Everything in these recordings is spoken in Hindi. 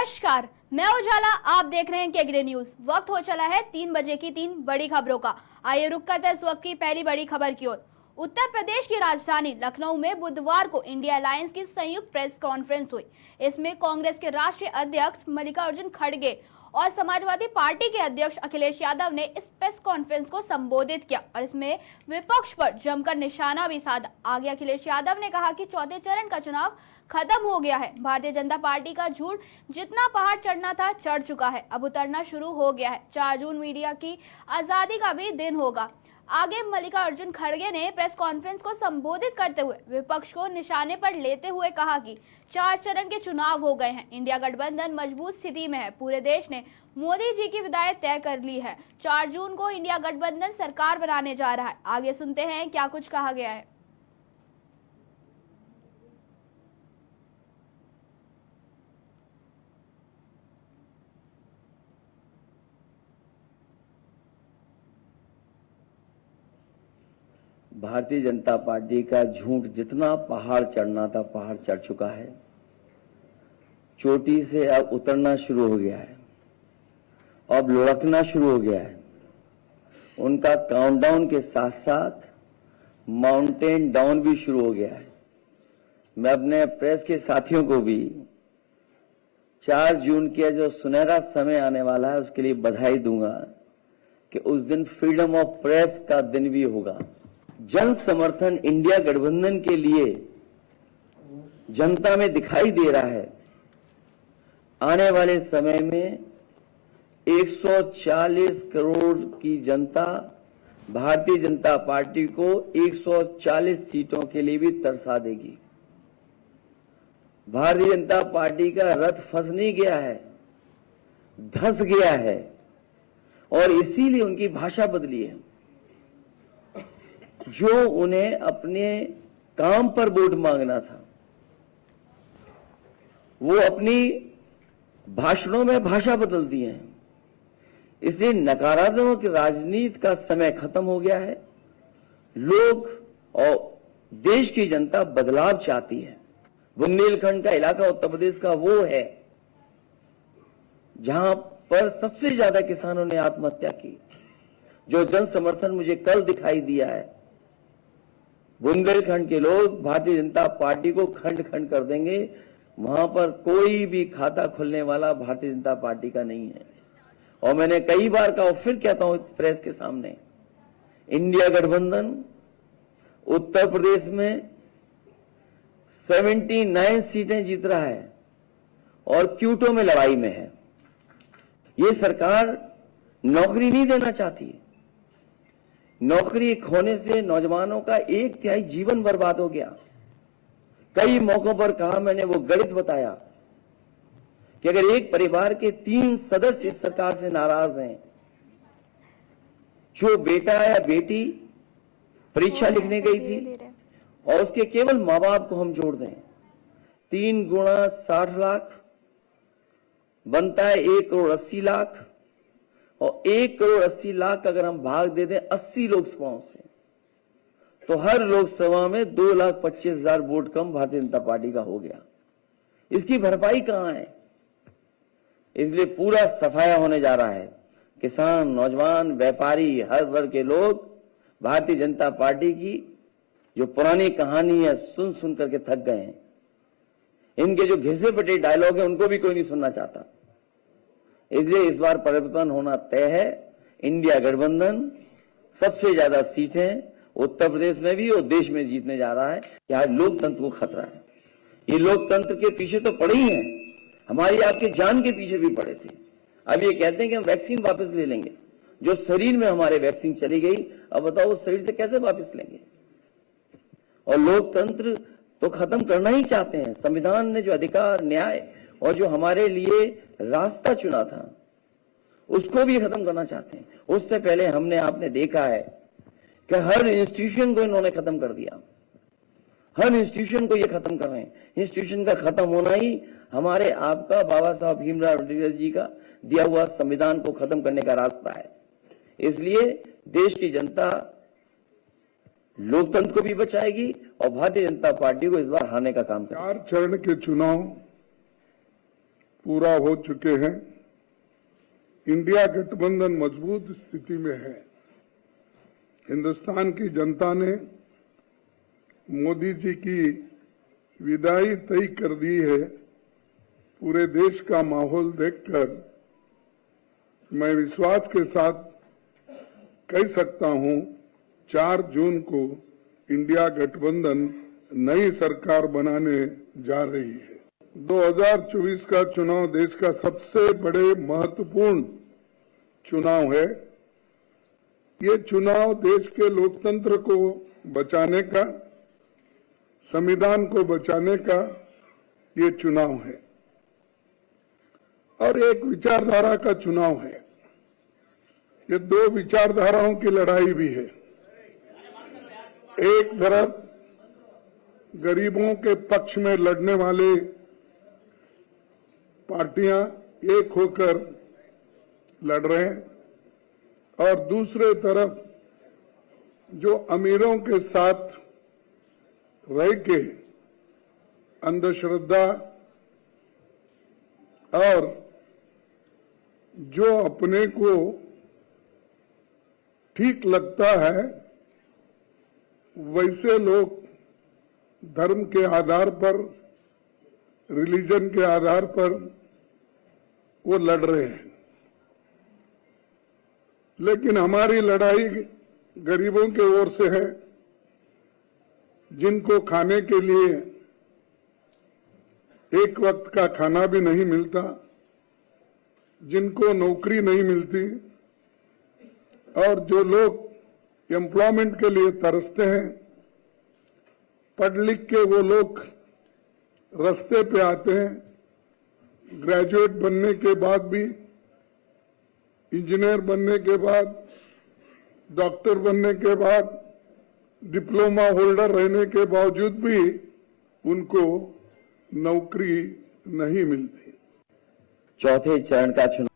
नमस्कार, मैं उजाला, आप देख रहे हैं केग्रे न्यूज। वक्त हो चला है 3 बजे की 3 बड़ी खबरों का। आइए रुक करते हैं इस वक्त की पहली बड़ी खबर की ओर। उत्तर प्रदेश की राजधानी लखनऊ में बुधवार को इंडिया अलायंस की संयुक्त प्रेस कॉन्फ्रेंस हुई। इसमें कांग्रेस के राष्ट्रीय अध्यक्ष मल्लिकार्जुन खड़गे और समाजवादी पार्टी के अध्यक्ष अखिलेश यादव ने इस प्रेस कॉन्फ्रेंस को संबोधित किया और इसमें विपक्ष पर जमकर निशाना भी साधा। आगे अखिलेश यादव ने कहा कि चौथे चरण का चुनाव खत्म हो गया है। भारतीय जनता पार्टी का झूठ जितना पहाड़ चढ़ना था चढ़ चुका है, अब उतरना शुरू हो गया है। 4 जून मीडिया की आजादी का भी दिन होगा। आगे मल्लिकार्जुन खड़गे ने प्रेस कॉन्फ्रेंस को संबोधित करते हुए विपक्ष को निशाने पर लेते हुए कहा कि 4 चरण के चुनाव हो गए हैं, इंडिया गठबंधन मजबूत स्थिति में है, पूरे देश ने मोदी जी की विदाई तय कर ली है। 4 जून को इंडिया गठबंधन सरकार बनाने जा रहा है। आगे सुनते हैं क्या कुछ कहा गया है। भारतीय जनता पार्टी का झूठ जितना पहाड़ चढ़ना था पहाड़ चढ़ चुका है, चोटी से अब उतरना शुरू हो गया है, अब लुढ़कना शुरू हो गया है। उनका काउंटडाउन के साथ साथ माउंटेन डाउन भी शुरू हो गया है। मैं अपने प्रेस के साथियों को भी 4 जून के जो सुनहरा समय आने वाला है उसके लिए बधाई दूंगा कि उस दिन फ्रीडम ऑफ प्रेस का दिन भी होगा। जन समर्थन इंडिया गठबंधन के लिए जनता में दिखाई दे रहा है। आने वाले समय में 140 करोड़ की जनता भारतीय जनता पार्टी को 140 सीटों के लिए भी तरसा देगी। भारतीय जनता पार्टी का रथ फंस नहीं गया है, धंस गया है और इसीलिए उनकी भाषा बदली है। जो उन्हें अपने काम पर वोट मांगना था वो अपनी भाषणों में भाषा बदल दी है। इसलिए नकारात्मक राजनीति का समय खत्म हो गया है। लोग और देश की जनता बदलाव चाहती है। बुंदेलखंड का इलाका उत्तर प्रदेश का वो है जहां पर सबसे ज्यादा किसानों ने आत्महत्या की। जो जन समर्थन मुझे कल दिखाई दिया है, बुंदेलखंड के लोग भारतीय जनता पार्टी को खंड खंड कर देंगे। वहां पर कोई भी खाता खुलने वाला भारतीय जनता पार्टी का नहीं है। और मैंने कई बार कहा, फिर कहता हूं प्रेस के सामने, इंडिया गठबंधन उत्तर प्रदेश में 79 सीटें जीत रहा है और क्यूटो में लड़ाई में है। ये सरकार नौकरी नहीं देना चाहती। नौकरी खोने से नौजवानों का 1/3 जीवन बर्बाद हो गया। कई मौकों पर कहा मैंने, वो गणित बताया कि अगर एक परिवार के 3 सदस्य इस सरकार से नाराज हैं, जो बेटा या बेटी परीक्षा लिखने गई थी और उसके केवल मां बाप को हम जोड़ दें, 3 गुणा 60 लाख बनता है 1,80,00,000 और 1,80,00,000 अगर हम भाग दे दें 80 लोकसभाओं से, तो हर लोकसभा में 2,25,000 वोट कम भारतीय जनता पार्टी का हो गया। इसकी भरपाई कहां है? इसलिए पूरा सफाया होने जा रहा है। किसान, नौजवान, व्यापारी, हर वर्ग के लोग भारतीय जनता पार्टी की जो पुरानी कहानी है सुन सुन करके थक गए हैं। इनके जो घिसे पिटे डायलॉग है उनको भी कोई नहीं सुनना चाहता। इसलिए इस बार परिवर्तन होना तय है। इंडिया गठबंधन सबसे ज्यादा सीटें उत्तर प्रदेश में भी और देश में जीतने जा रहा है। यहाँ लोकतंत्र को खतरा है। ये लोकतंत्र के पीछे तो पड़े ही हैं, हमारी आपके जान के पीछे भी पड़े थे। अब ये कहते हैं कि हम वैक्सीन वापस ले लेंगे। जो शरीर में हमारे वैक्सीन चली गई, अब बताओ उस शरीर से कैसे वापस लेंगे? और लोकतंत्र तो खत्म करना ही चाहते हैं। संविधान ने जो अधिकार, न्याय और जो हमारे लिए रास्ता चुना था उसको भी खत्म करना चाहते हैं। उससे पहले हमने आपने देखा है कि हर इंस्टीट्यूशन को इन्होंने खत्म कर दिया। हर इंस्टीट्यूशन को ये खत्म कर रहे हैं। इंस्टीट्यूशन का खत्म होना ही हमारे आपका बाबा साहब भीमराव अम्बेडकर जी का दिया हुआ संविधान को खत्म करने का रास्ता है। इसलिए देश की जनता लोकतंत्र को भी बचाएगी और भारतीय जनता पार्टी को इस बार हारने का काम करेगी। 4 चरण के चुनाव पूरा हो चुके हैं। इंडिया गठबंधन मजबूत स्थिति में है। हिंदुस्तान की जनता ने मोदी जी की विदाई तय कर दी है। पूरे देश का माहौल देखकर मैं विश्वास के साथ कह सकता हूं 4 जून को इंडिया गठबंधन नई सरकार बनाने जा रही है। 2024 का चुनाव देश का सबसे बड़े महत्वपूर्ण चुनाव है। ये चुनाव देश के लोकतंत्र को बचाने का, संविधान को बचाने का ये चुनाव है और एक विचारधारा का चुनाव है। ये 2 विचारधाराओं की लड़ाई भी है। एक तरफ गरीबों के पक्ष में लड़ने वाले पार्टियां एक होकर लड़ रहे हैं और दूसरे तरफ जो अमीरों के साथ रह के अंधश्रद्धा और जो अपने को ठीक लगता है वैसे लोग धर्म के आधार पर, रिलीजन के आधार पर वो लड़ रहे हैं। लेकिन हमारी लड़ाई गरीबों के ओर से है, जिनको खाने के लिए एक वक्त का खाना भी नहीं मिलता, जिनको नौकरी नहीं मिलती और जो लोग एम्प्लॉयमेंट के लिए तरसते हैं। पढ़ लिख के वो लोग रास्ते पे आते हैं। ग्रेजुएट बनने के बाद भी, इंजीनियर बनने के बाद, डॉक्टर बनने के बाद, डिप्लोमा होल्डर रहने के बावजूद भी उनको नौकरी नहीं मिलती। चौथे चरण का चुनाव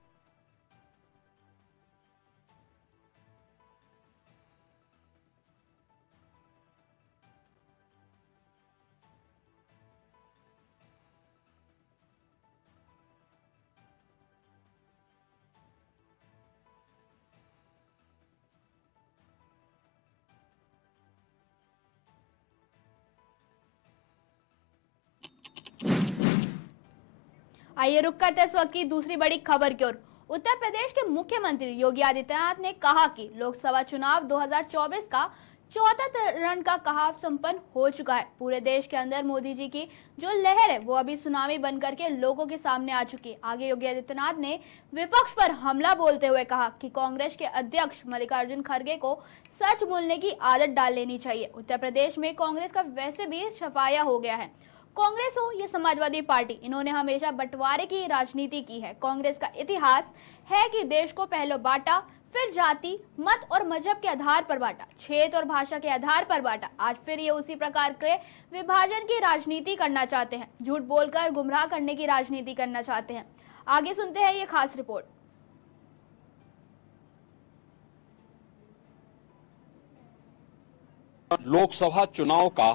आइए रुक करते इस वक्त की दूसरी बड़ी खबर की ओर। उत्तर प्रदेश के मुख्यमंत्री योगी आदित्यनाथ ने कहा कि लोकसभा चुनाव 2024 का चौथा चरण का कहाव संपन्न हो चुका है। पूरे देश के अंदर मोदी जी की जो लहर है वो अभी सुनामी बन करके लोगों के सामने आ चुकी है। आगे योगी आदित्यनाथ ने विपक्ष पर हमला बोलते हुए कहा कि कांग्रेस के अध्यक्ष मल्लिकार्जुन खड़गे को सच बोलने की आदत डाल लेनी चाहिए। उत्तर प्रदेश में कांग्रेस का वैसे भी सफाया हो गया है। कांग्रेस हो या समाजवादी पार्टी, इन्होंने हमेशा बंटवारे की राजनीति की है। कांग्रेस का इतिहास है कि देश को पहले बांटा, फिर जाति, मत और मजहब के आधार पर बांटा, क्षेत्र और भाषा के आधार पर बांटा। आज फिर ये उसी प्रकार के विभाजन की राजनीति करना चाहते हैं। झूठ बोलकर गुमराह करने की राजनीति करना चाहते हैं। आगे सुनते हैं ये खास रिपोर्ट। लोकसभा चुनाव का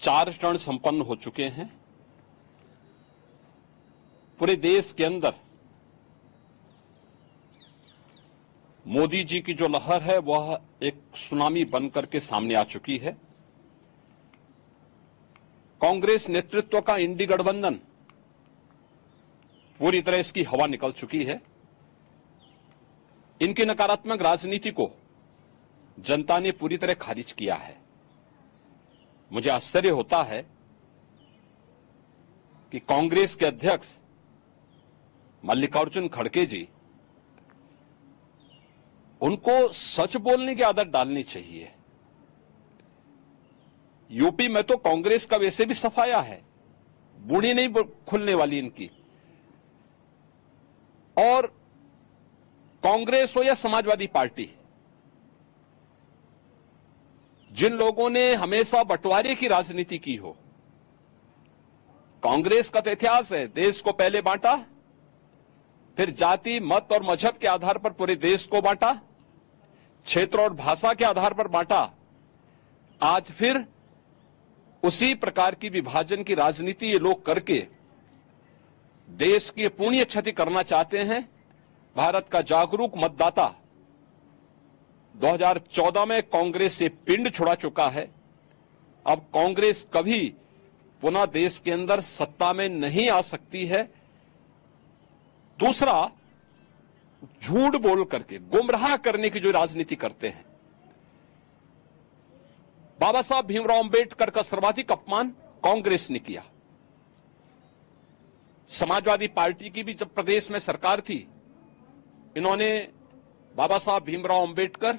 4 चरण संपन्न हो चुके हैं। पूरे देश के अंदर मोदी जी की जो लहर है वह एक सुनामी बनकर के सामने आ चुकी है। कांग्रेस नेतृत्व का इंडी गठबंधन पूरी तरह इसकी हवा निकल चुकी है। इनकी नकारात्मक राजनीति को जनता ने पूरी तरह खारिज किया है। मुझे आश्चर्य होता है कि कांग्रेस के अध्यक्ष मल्लिकार्जुन खड़गे जी, उनको सच बोलने की आदत डालनी चाहिए। यूपी में तो कांग्रेस का वैसे भी सफाया है, बूढ़ी नहीं खुलने वाली इनकी। और कांग्रेस हो या समाजवादी पार्टी, जिन लोगों ने हमेशा बंटवारे की राजनीति की हो, कांग्रेस का तो इतिहास है, देश को पहले बांटा, फिर जाति, मत और मजहब के आधार पर पूरे देश को बांटा, क्षेत्र और भाषा के आधार पर बांटा। आज फिर उसी प्रकार की विभाजन की राजनीति ये लोग करके देश की पुण्य क्षति करना चाहते हैं। भारत का जागरूक मतदाता 2014 में कांग्रेस से पिंड छुड़ा चुका है। अब कांग्रेस कभी पुनः देश के अंदर सत्ता में नहीं आ सकती है। दूसरा, झूठ बोल करके गुमराह करने की जो राजनीति करते हैं। बाबा साहब भीमराव अंबेडकर का सर्वाधिक अपमान कांग्रेस ने किया। समाजवादी पार्टी की भी जब प्रदेश में सरकार थी, इन्होंने बाबा साहब भीमराव अंबेडकर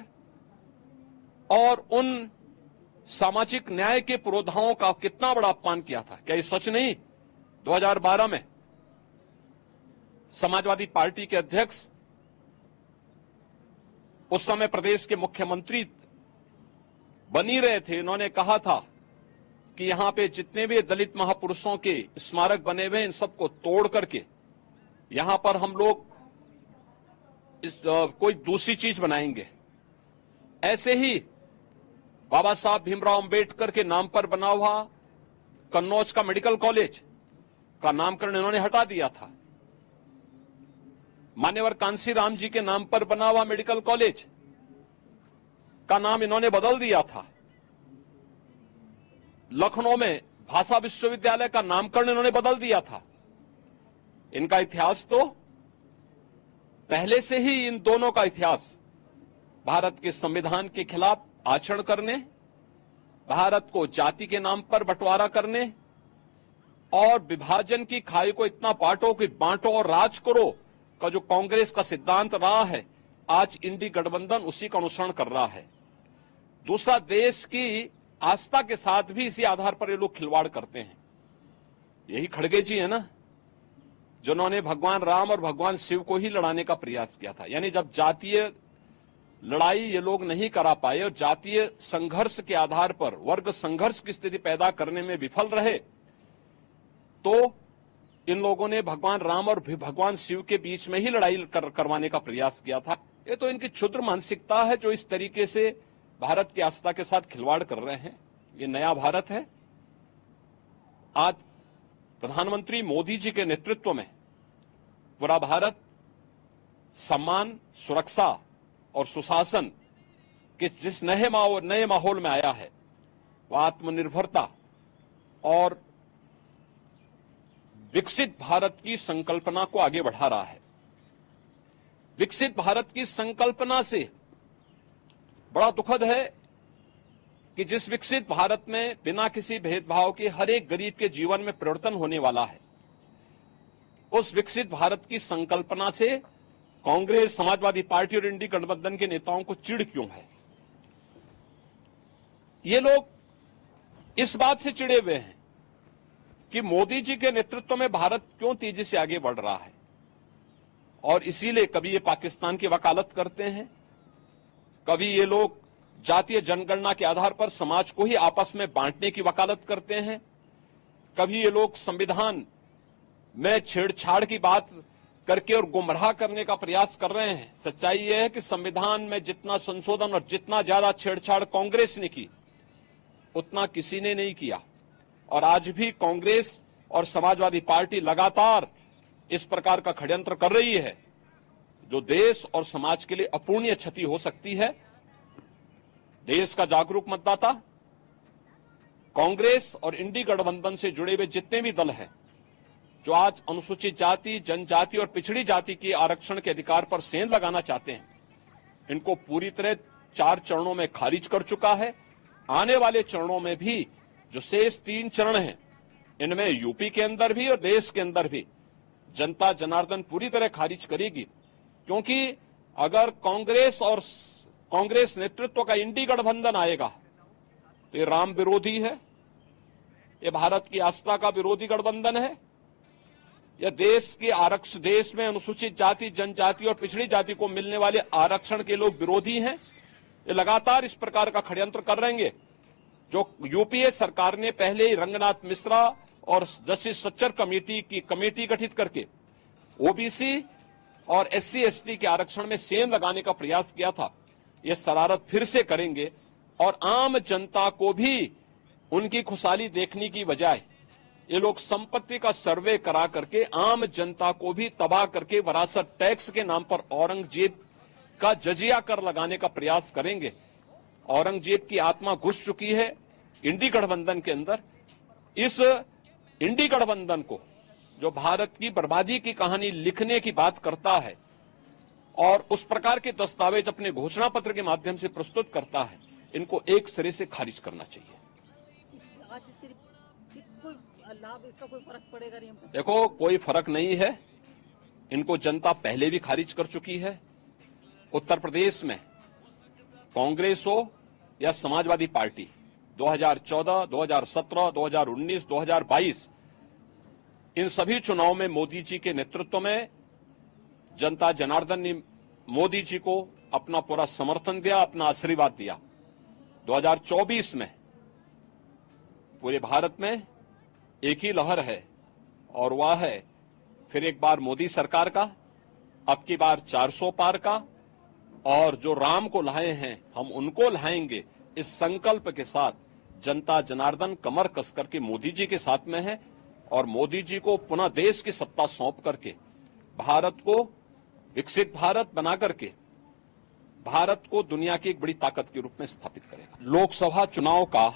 और उन सामाजिक न्याय के पुरोधाओं का कितना बड़ा अपमान किया था। क्या ये सच नहीं? 2012 में समाजवादी पार्टी के अध्यक्ष, उस समय प्रदेश के मुख्यमंत्री बनी रहे थे, इन्होंने कहा था कि यहां पे जितने भी दलित महापुरुषों के स्मारक बने हुए हैं, इन सबको तोड़ करके यहां पर हम लोग कोई दूसरी चीज बनाएंगे। ऐसे ही बाबा साहब भीमराव अंबेडकर के नाम पर बना हुआ कन्नौज का मेडिकल कॉलेज का नामकरण इन्होंने हटा दिया था। मान्यवर कांसीराम जी के नाम पर बना हुआ मेडिकल कॉलेज का नाम इन्होंने बदल दिया था। लखनऊ में भाषा विश्वविद्यालय का नामकरण इन्होंने बदल दिया था। इनका इतिहास तो पहले से ही, इन दोनों का इतिहास भारत के संविधान के खिलाफ आचरण करने, भारत को जाति के नाम पर बंटवारा करने और विभाजन की खाई को इतना बांटो कि बांटो और राज करो का जो कांग्रेस का सिद्धांत रहा है, आज इंडी गठबंधन उसी का अनुसरण कर रहा है। दूसरा, देश की आस्था के साथ भी इसी आधार पर ये लोग खिलवाड़ करते हैं। यही खड़गे जी है ना, जिन्होंने भगवान राम और भगवान शिव को ही लड़ाने का प्रयास किया था। यानी जब जातीय लड़ाई ये लोग नहीं करा पाए और जातीय संघर्ष के आधार पर वर्ग संघर्ष की स्थिति पैदा करने में विफल रहे, तो इन लोगों ने भगवान राम और भगवान शिव के बीच में ही लड़ाई करवाने का प्रयास किया था। ये तो इनकी क्षुद्र मानसिकता है जो इस तरीके से भारत की आस्था के साथ खिलवाड़ कर रहे हैं। ये नया भारत है। आज प्रधानमंत्री मोदी जी के नेतृत्व में पूरा भारत सम्मान, सुरक्षा और सुशासन के जिस नए माहौल में आया है, वह आत्मनिर्भरता और विकसित भारत की संकल्पना को आगे बढ़ा रहा है। विकसित भारत की संकल्पना से बड़ा दुखद है कि जिस विकसित भारत में बिना किसी भेदभाव के हर एक गरीब के जीवन में परिवर्तन होने वाला है, उस विकसित भारत की संकल्पना से कांग्रेस, समाजवादी पार्टी और इंडी गठबंधन के नेताओं को चिढ़ क्यों है? ये लोग इस बात से चिढ़े हुए हैं कि मोदी जी के नेतृत्व में भारत क्यों तेजी से आगे बढ़ रहा है, और इसीलिए कभी ये पाकिस्तान की वकालत करते हैं, कभी ये लोग जातीय जनगणना के आधार पर समाज को ही आपस में बांटने की वकालत करते हैं, कभी ये लोग संविधान में छेड़छाड़ की बात करके और गुमराह करने का प्रयास कर रहे हैं। सच्चाई यह है कि संविधान में जितना संशोधन और जितना ज्यादा छेड़छाड़ कांग्रेस ने की, उतना किसी ने नहीं किया। और आज भी कांग्रेस और समाजवादी पार्टी लगातार इस प्रकार का षड्यंत्र कर रही है जो देश और समाज के लिए अपूर्णीय क्षति हो सकती है। देश का जागरूक मतदाता कांग्रेस और इंडी गठबंधन से जुड़े हुए जितने भी दल हैं जो आज अनुसूचित जाति, जनजाति और पिछड़ी जाति के आरक्षण के अधिकार पर सेंध लगाना चाहते हैं, इनको पूरी तरह 4 चरणों में खारिज कर चुका है। आने वाले चरणों में भी जो शेष 3 चरण हैं, इनमें यूपी के अंदर भी और देश के अंदर भी जनता जनार्दन पूरी तरह खारिज करेगी, क्योंकि अगर कांग्रेस नेतृत्व का इंडी गठबंधन आएगा तो ये राम विरोधी है, ये भारत की आस्था का विरोधी गठबंधन है, यह देश में अनुसूचित जाति, जनजाति और पिछड़ी जाति को मिलने वाले आरक्षण के लोग विरोधी हैं। ये लगातार इस प्रकार का षड्यंत्र कर रहेंगे। जो यूपीए सरकार ने पहले ही रंगनाथ मिश्रा और जस्टिस सच्चर कमेटी गठित करके ओबीसी और SC/ST के आरक्षण में सेंध लगाने का प्रयास किया था, ये शरारत फिर से करेंगे और आम जनता को भी उनकी खुशहाली देखने की बजाय ये लोग संपत्ति का सर्वे करा करके आम जनता को भी तबाह करके विरासत टैक्स के नाम पर औरंगजेब का जजिया कर लगाने का प्रयास करेंगे। औरंगजेब की आत्मा घुस चुकी है इंडी गठबंधन के अंदर। इस इंडी गठबंधन को, जो भारत की बर्बादी की कहानी लिखने की बात करता है और उस प्रकार के दस्तावेज अपने घोषणा पत्र के माध्यम से प्रस्तुत करता है, इनको एक सिरे से खारिज करना चाहिए। आज कोई लाभ, इसका कोई फर्क पड़ेगा नहीं? देखो, कोई फर्क नहीं है। इनको जनता पहले भी खारिज कर चुकी है। उत्तर प्रदेश में कांग्रेस हो या समाजवादी पार्टी, 2014, 2017, 2019, 2022 इन सभी चुनावों में मोदी जी के नेतृत्व में जनता जनार्दन ने मोदी जी को अपना पूरा समर्थन दिया, अपना आशीर्वाद दिया। 2024 में पूरे भारत में एक ही लहर है और वह है फिर एक बार मोदी सरकार का, अब की बार 400 पार का, और जो राम को लाए हैं हम उनको लाएंगे। इस संकल्प के साथ जनता जनार्दन कमर कस करके मोदी जी के साथ में है और मोदी जी को पुनः देश की सत्ता सौंप करके भारत को विकसित भारत बना करके भारत को दुनिया की एक बड़ी ताकत के रूप में स्थापित करेगा। लोकसभा चुनाव का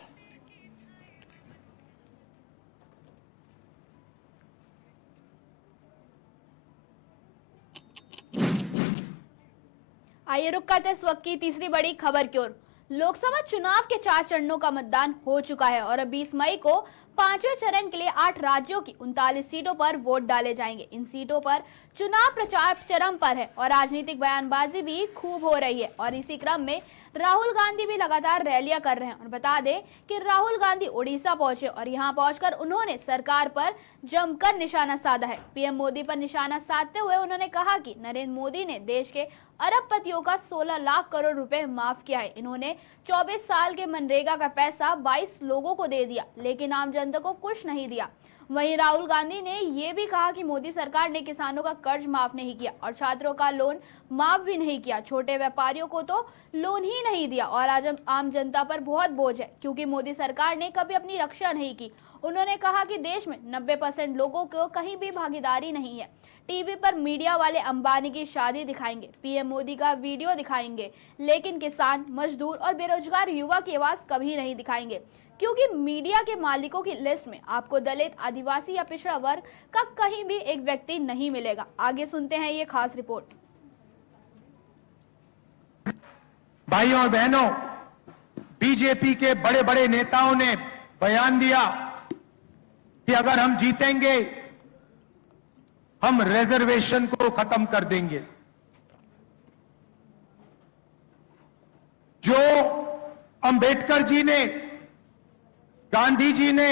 आइए रुक करते इस वक्त की तीसरी बड़ी खबर की ओर। लोकसभा चुनाव के 4 चरणों का मतदान हो चुका है और अब 20 मई को 5वें चरण के लिए 8 राज्यों की 39 सीटों पर वोट डाले जाएंगे। इन सीटों पर चुनाव प्रचार चरम पर है और राजनीतिक बयानबाजी भी खूब हो रही है और इसी क्रम में राहुल गांधी भी लगातार रैलियां कर रहे हैं। और बता दें कि राहुल गांधी उड़ीसा पहुंचे और यहां पहुंचकर उन्होंने सरकार पर जमकर निशाना साधा है। पीएम मोदी पर निशाना साधते हुए उन्होंने कहा कि नरेंद्र मोदी ने देश के अरबपतियों का 16 लाख करोड़ रुपए माफ किया है। इन्होंने 24 साल के मनरेगा का पैसा 22 लोगों को दे दिया, लेकिन आम जनता को कुछ नहीं दिया। वहीं राहुल गांधी ने यह भी कहा कि मोदी सरकार ने किसानों का कर्ज माफ नहीं किया और छात्रों का लोन माफ भी नहीं किया। छोटे व्यापारियों को तो लोन ही नहीं दिया और आज आम जनता पर बहुत बोझ है क्योंकि मोदी सरकार ने कभी अपनी रक्षा नहीं की। उन्होंने कहा कि देश में 90% लोगों को कहीं भी भागीदारी नहीं है। टीवी पर मीडिया वाले अंबानी की शादी दिखाएंगे, पीएम मोदी का वीडियो दिखाएंगे, लेकिन किसान, मजदूर और बेरोजगार युवा की आवाज कभी नहीं दिखाएंगे क्योंकि मीडिया के मालिकों की लिस्ट में आपको दलित, आदिवासी या पिछड़ा वर्ग का कहीं भी एक व्यक्ति नहीं मिलेगा। आगे सुनते हैं ये खास रिपोर्ट। भाइयों और बहनों, बीजेपी के बड़े बड़े नेताओं ने बयान दिया कि अगर हम जीतेंगे हम रिजर्वेशन को खत्म कर देंगे। जो अंबेडकर जी ने, गांधी जी ने,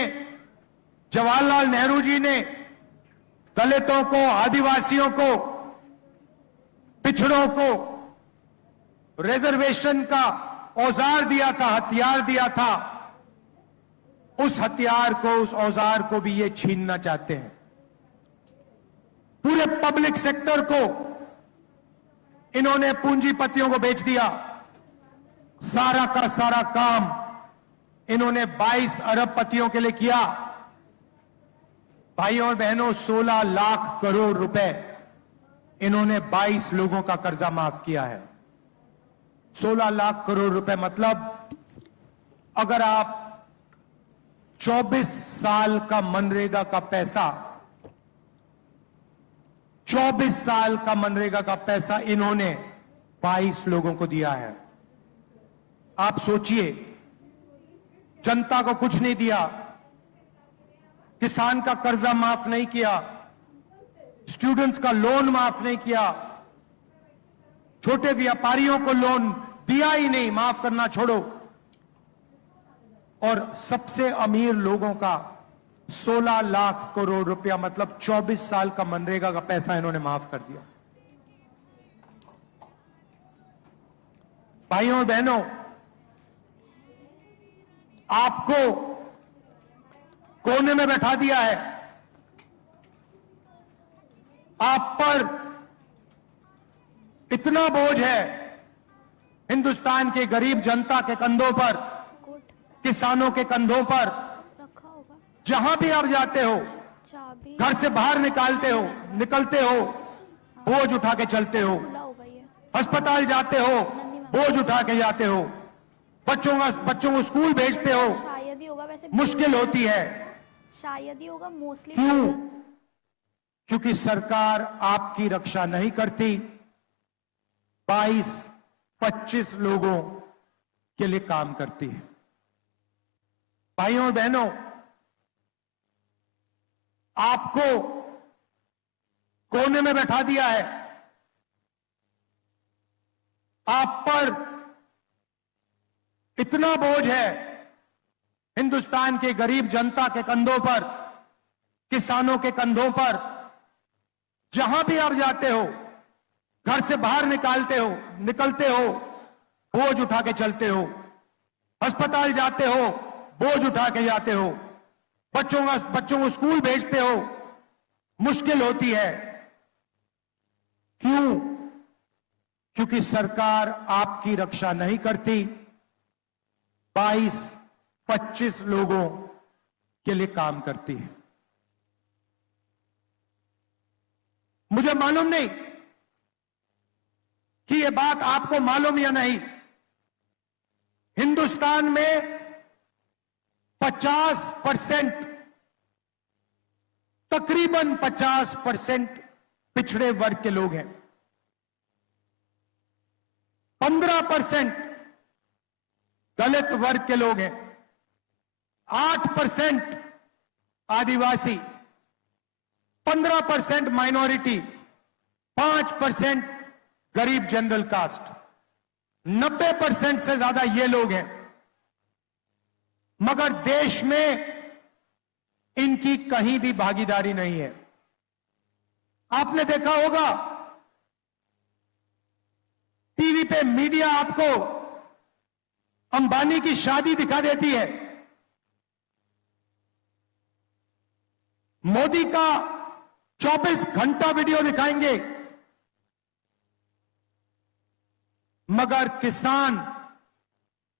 जवाहरलाल नेहरू जी ने दलितों को, आदिवासियों को, पिछड़ों को रिजर्वेशन का औजार दिया था, हथियार दिया था, उस हथियार को, उस औजार को भी ये छीनना चाहते हैं। पूरे पब्लिक सेक्टर को इन्होंने पूंजीपतियों को बेच दिया। सारा का सारा काम इन्होंने 22 अरबपतियों के लिए किया। भाइयों और बहनों, 16 लाख करोड़ रुपए इन्होंने 22 लोगों का कर्जा माफ किया है। 16 लाख करोड़ रुपए मतलब अगर आप 24 साल का मनरेगा का पैसा, 24 साल का मनरेगा का पैसा इन्होंने 22 लोगों को दिया है। आप सोचिए, जनता को कुछ नहीं दिया, किसान का कर्जा माफ नहीं किया, स्टूडेंट्स का लोन माफ नहीं किया, छोटे व्यापारियों को लोन दिया ही नहीं, माफ करना छोड़ो, और सबसे अमीर लोगों का 16 लाख करोड़ रुपया मतलब 24 साल का मनरेगा का पैसा इन्होंने माफ कर दिया। भाइयों और बहनों, आपको कोने में बैठा दिया है। आप पर इतना बोझ है हिंदुस्तान के गरीब जनता के कंधों पर किसानों के कंधों पर रखा होगा जहां भी आप जाते हो, चाबी घर से बाहर निकलते हो, बोझ उठा के चलते हो, खुला होगा ये अस्पताल जाते हो, बोझ उठा के जाते हो, बच्चों को स्कूल भेजते हो, शायद ही होगा वैसे मुश्किल होती है। शायद ही होगा मोस्टली क्यों? क्योंकि सरकार आपकी रक्षा नहीं करती। 22-25 लोगों के लिए काम करती है। भाइयों और बहनों, आपको कोने में बैठा दिया है। आप पर इतना बोझ है, हिंदुस्तान के गरीब जनता के कंधों पर, किसानों के कंधों पर। जहां भी आप जाते हो, घर से बाहर निकलते हो, बोझ उठा के चलते हो, अस्पताल जाते हो, बोझ उठा के जाते हो, बच्चों को स्कूल भेजते हो, मुश्किल होती है। क्यों? क्योंकि सरकार आपकी रक्षा नहीं करती। 22-25 लोगों के लिए काम करती है। मुझे मालूम नहीं कि यह बात आपको मालूम या नहीं। हिंदुस्तान में 50%, तकरीबन 50% पिछड़े वर्ग के लोग हैं। 15% दलित वर्ग के लोग हैं। 8% आदिवासी, 15% माइनॉरिटी, 5% गरीब जनरल कास्ट, 90% से ज्यादा ये लोग हैं। मगर देश में इनकी कहीं भी भागीदारी नहीं है। आपने देखा होगा टीवी पे मीडिया आपको अंबानी की शादी दिखा देती है, मोदी का 24 घंटा वीडियो दिखाएंगे, मगर किसान,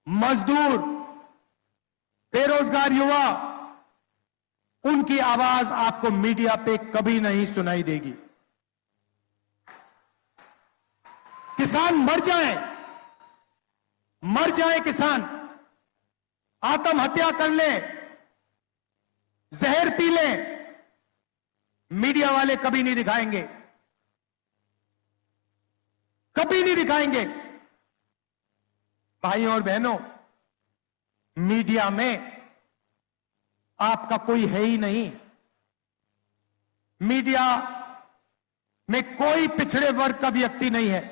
मजदूर, बेरोजगार युवा, उनकी आवाज आपको मीडिया पे कभी नहीं सुनाई देगी। किसान मर जाए किसान, आत्महत्या कर ले, जहर पी ले, मीडिया वाले कभी नहीं दिखाएंगे, कभी नहीं दिखाएंगे। भाइयों और बहनों, मीडिया में आपका कोई है ही नहीं। मीडिया में कोई पिछड़े वर्ग का व्यक्ति नहीं है।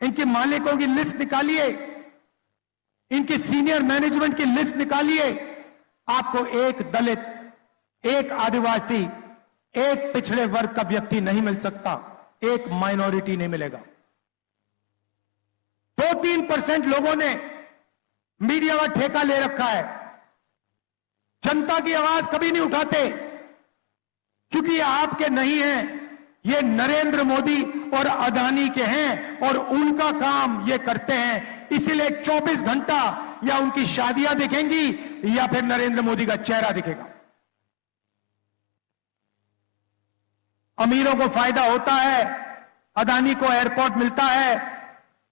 इनके मालिकों की लिस्ट निकालिए, इनकी सीनियर मैनेजमेंट की लिस्ट निकालिए, आपको एक दलित, एक आदिवासी, एक पिछड़े वर्ग का व्यक्ति नहीं मिल सकता, एक माइनॉरिटी नहीं मिलेगा। 2-3% लोगों ने मीडिया का ठेका ले रखा है। जनता की आवाज कभी नहीं उठाते, क्योंकि ये आपके नहीं हैं, ये नरेंद्र मोदी और अदानी के हैं और उनका काम ये करते हैं। इसीलिए 24 घंटा या उनकी शादियां दिखेंगी या फिर नरेंद्र मोदी का चेहरा दिखेगा। अमीरों को फायदा होता है, अदानी को एयरपोर्ट मिलता है,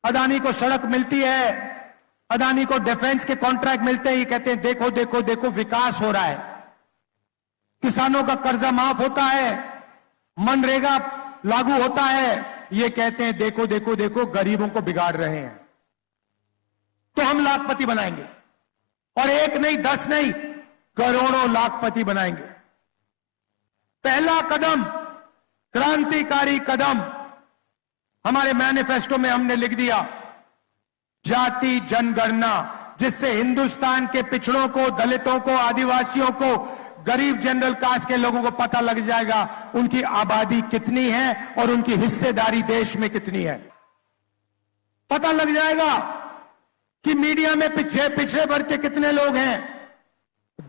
अदानी को सड़क मिलती है, अदानी को डिफेंस के कॉन्ट्रैक्ट मिलते हैं। ये कहते हैं देखो देखो देखो विकास हो रहा है, किसानों का कर्जा माफ होता है, मनरेगा लागू होता है। ये कहते हैं देखो देखो देखो गरीबों को बिगाड़ रहे हैं, तो हम लाखपति बनाएंगे, और एक नहीं 10 नहीं करोड़ों लाखपति बनाएंगे। पहला कदम, क्रांतिकारी कदम हमारे मैनिफेस्टो में हमने लिख दिया, जाति जनगणना, जिससे हिंदुस्तान के पिछड़ों को, दलितों को, आदिवासियों को, गरीब जनरल कास्ट के लोगों को पता लग जाएगा उनकी आबादी कितनी है और उनकी हिस्सेदारी देश में कितनी है। पता लग जाएगा कि मीडिया में पिछड़े वर्ग के कितने लोग हैं,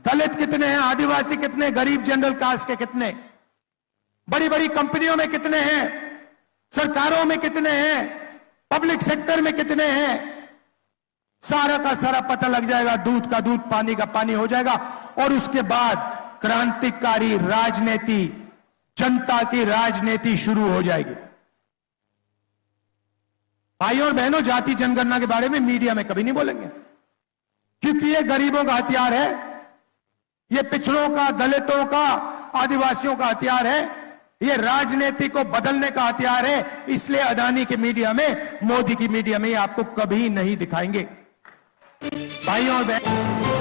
दलित कितने हैं, आदिवासी कितने, गरीब जनरल कास्ट के कितने, बड़ी बड़ी कंपनियों में कितने हैं, सरकारों में कितने हैं, पब्लिक सेक्टर में कितने हैं। सारा का सारा पता लग जाएगा, दूध का दूध पानी का पानी हो जाएगा। और उसके बाद क्रांतिकारी राजनीति, जनता की राजनीति शुरू हो जाएगी। भाइयों और बहनों, जाति जनगणना के बारे में मीडिया में कभी नहीं बोलेंगे, क्योंकि ये गरीबों का हथियार है, ये पिछड़ों का, दलितों का, आदिवासियों का हथियार है, ये राजनीति को बदलने का हथियार है। इसलिए अदानी की मीडिया में, मोदी की मीडिया में आपको कभी नहीं दिखाएंगे। भाइयों और बहनों,